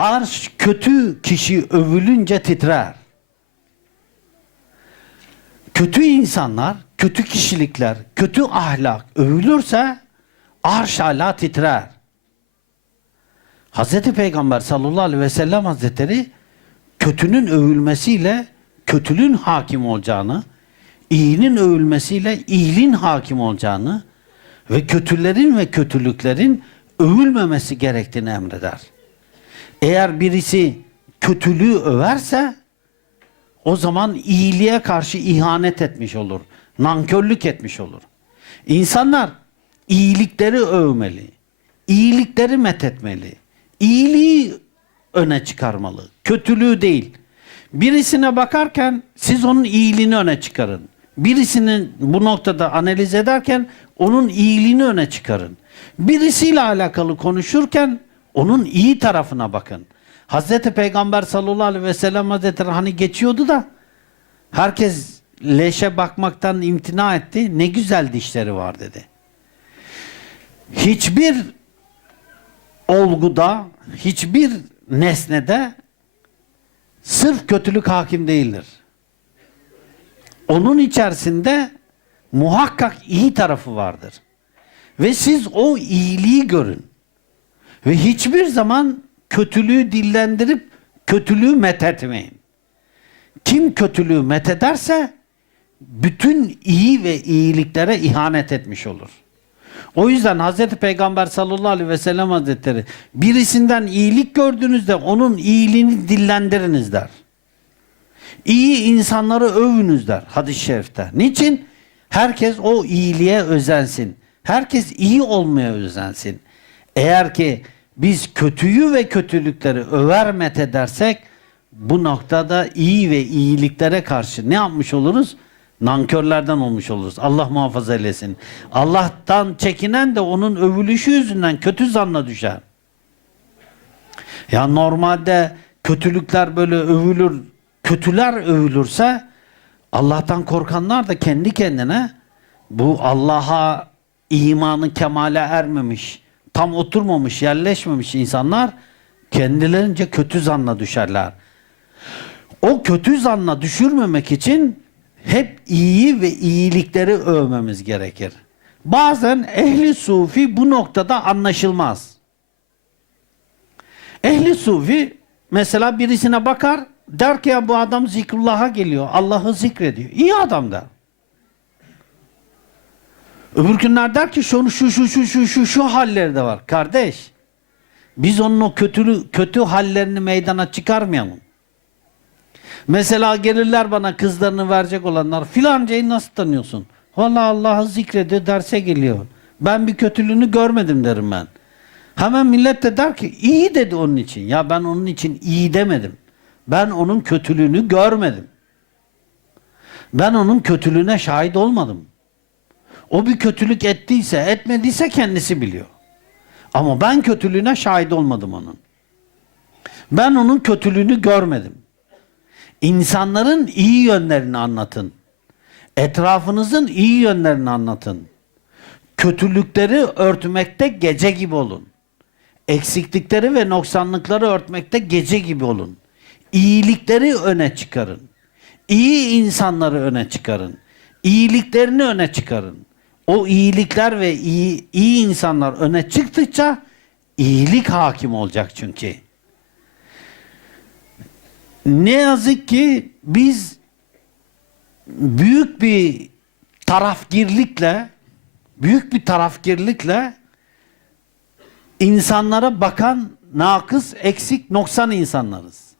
Arş kötü kişi övülünce titrer. Kötü insanlar, kötü kişilikler, kötü ahlak övülürse arş hala titrer. Hazreti Peygamber sallallahu aleyhi ve sellem hazretleri kötünün övülmesiyle kötülüğün hakim olacağını, iyinin övülmesiyle iyiliğin hakim olacağını ve kötülerin ve kötülüklerin övülmemesi gerektiğini emreder. Eğer birisi kötülüğü överse o zaman iyiliğe karşı ihanet etmiş olur. Nankörlük etmiş olur. İnsanlar iyilikleri övmeli. iyilikleri methetmeli. iyiliği öne çıkarmalı. Kötülüğü değil. Birisine bakarken siz onun iyiliğini öne çıkarın. Birisinin bu noktada analiz ederken onun iyiliğini öne çıkarın. Birisiyle alakalı konuşurken onun iyi tarafına bakın. Hazreti Peygamber sallallahu aleyhi ve sellem hazretleri hani geçiyordu da herkes leşe bakmaktan imtina etti. Ne güzel dişleri var dedi. Hiçbir olguda, hiçbir nesnede sırf kötülük hakim değildir. Onun içerisinde muhakkak iyi tarafı vardır. Ve siz o iyiliği görün. Ve hiçbir zaman kötülüğü dillendirip kötülüğü methetmeyin. Kim kötülüğü methederse bütün iyi ve iyiliklere ihanet etmiş olur. O yüzden Hazreti Peygamber sallallahu aleyhi ve sellem hazretleri birisinden iyilik gördüğünüzde onun iyiliğini dillendiriniz der. İyi insanları övünüz der hadis-i şerifte. Niçin? Herkes o iyiliğe özensin. Herkes iyi olmaya özensin. Eğer ki biz kötüyü ve kötülükleri över methedersek bu noktada iyi ve iyiliklere karşı ne yapmış oluruz? Nankörlerden olmuş oluruz. Allah muhafaza eylesin. Allah'tan çekinen de onun övülüşü yüzünden kötü zanna düşer. Ya normalde kötülükler böyle övülür, kötüler övülürse Allah'tan korkanlar da kendi kendine bu Allah'a imanı kemale ermemiş, tam oturmamış, yerleşmemiş insanlar kendilerince kötü zanna düşerler. O kötü zanna düşürmemek için hep iyi ve iyilikleri övmemiz gerekir. Bazen ehli sufi bu noktada anlaşılmaz. Ehli sufi mesela birisine bakar der ki ya bu adam zikrullah'a geliyor. Allah'ı zikrediyor. İyi adam der. Öbür günler der ki şu şu şu şu şu şu şu halleri de var. Kardeş biz onun o kötülü, kötü hallerini meydana çıkarmayalım. Mesela gelirler bana kızlarını verecek olanlar filancayı nasıl tanıyorsun? Vallahi Allah'ı zikrediyor derse geliyor. Ben bir kötülüğünü görmedim derim ben. Hemen millet de der ki iyi dedi onun için. Ya ben onun için iyi demedim. Ben onun kötülüğünü görmedim. Ben onun kötülüğüne şahit olmadım. O bir kötülük ettiyse, etmediyse kendisi biliyor. Ama ben kötülüğüne şahit olmadım onun. Ben onun kötülüğünü görmedim. İnsanların iyi yönlerini anlatın. Etrafınızın iyi yönlerini anlatın. Kötülükleri örtmekte gece gibi olun. Eksiklikleri ve noksanlıkları örtmekte gece gibi olun. İyilikleri öne çıkarın. İyi insanları öne çıkarın. İyiliklerini öne çıkarın. O iyilikler ve iyi, iyi insanlar öne çıktıkça iyilik hakim olacak çünkü. Ne yazık ki biz büyük bir tarafgirlikle büyük bir tarafgirlikle insanlara bakan nakıs, eksik, noksan insanlarız.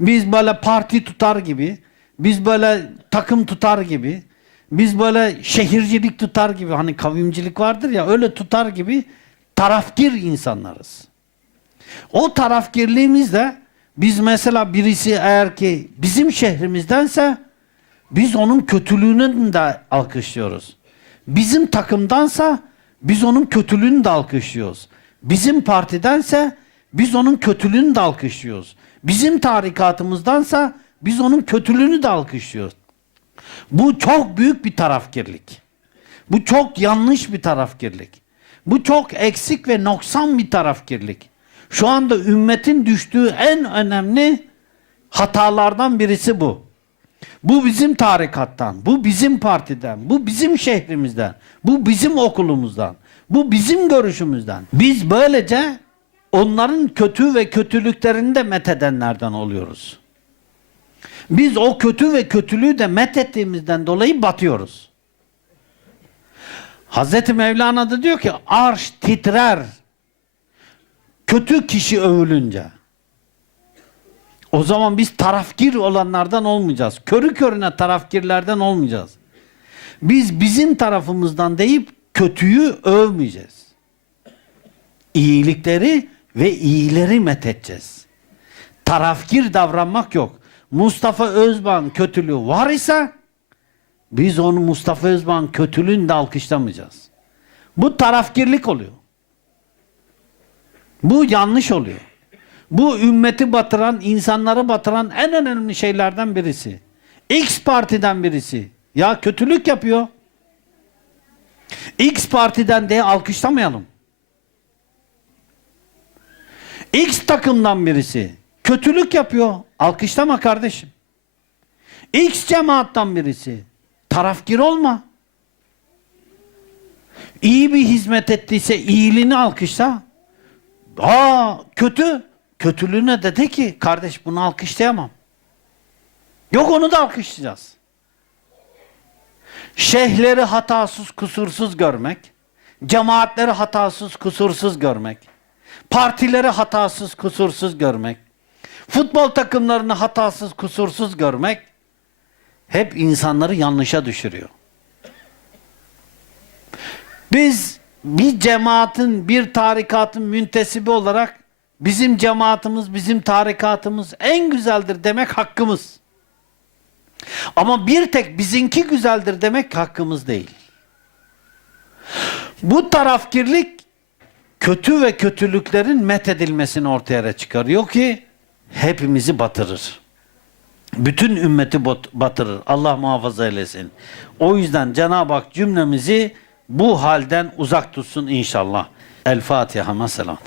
Biz böyle parti tutar gibi, biz böyle takım tutar gibi, biz böyle şehircilik tutar gibi, hani kavimcilik vardır ya öyle tutar gibi tarafgir insanlarız. O tarafgirliğimizde biz mesela birisi eğer ki bizim şehrimizdense biz onun kötülüğünü de alkışlıyoruz. Bizim takımdansa biz onun kötülüğünü de alkışlıyoruz. Bizim partidense biz onun kötülüğünü de alkışlıyoruz. Bizim tarikatımızdansa biz onun kötülüğünü de alkışlıyoruz. Bu çok büyük bir tarafkirlik. Bu çok yanlış bir tarafkirlik. Bu çok eksik ve noksan bir tarafkirlik. Şu anda ümmetin düştüğü en önemli hatalardan birisi bu. Bu bizim tarikattan, bu bizim partiden, bu bizim şehrimizden, bu bizim okulumuzdan, bu bizim görüşümüzden. Biz böylece onların kötü ve kötülüklerini de methedenlerden oluyoruz. Biz o kötü ve kötülüğü de methettiğimizden dolayı batıyoruz. Hazreti Mevlana da diyor ki arş titrer kötü kişi övülünce. O zaman biz tarafgir olanlardan olmayacağız. Körü körüne tarafgirlerden olmayacağız. Biz bizim tarafımızdan deyip kötüyü övmeyeceğiz. İyilikleri ve iyileri methedeceğiz. Tarafgir davranmak yok. Mustafa Özban kötülüğü var ise biz onu Mustafa Özban kötülüğünü de alkışlamayacağız. Bu tarafgirlik oluyor. Bu yanlış oluyor. Bu ümmeti batıran, insanları batıran en önemli şeylerden birisi. X partiden birisi. Ya kötülük yapıyor. X partiden de alkışlamayalım. X takımdan birisi. Kötülük yapıyor. Alkışlama kardeşim. X cemaattan birisi. Tarafgir olma. İyi bir hizmet ettiyse iyiliğini alkışla. Aa kötü. Kötülüğüne de de ki kardeş bunu alkışlayamam. Yok onu da alkışlayacağız. Şeyhleri hatasız kusursuz görmek, cemaatleri hatasız kusursuz görmek, partileri hatasız kusursuz görmek, futbol takımlarını hatasız kusursuz görmek hep insanları yanlışa düşürüyor. Biz bir cemaatin, bir tarikatın müntesibi olarak bizim cemaatimiz, bizim tarikatımız en güzeldir demek hakkımız. Ama bir tek bizinki güzeldir demek hakkımız değil. Bu tarafkirlik kötü ve kötülüklerin methedilmesini ortaya çıkarıyor ki hepimizi batırır. Bütün ümmeti batırır. Allah muhafaza eylesin. O yüzden Cenab-ı Hak cümlemizi bu halden uzak tutsun inşallah. El Fatiha mesela.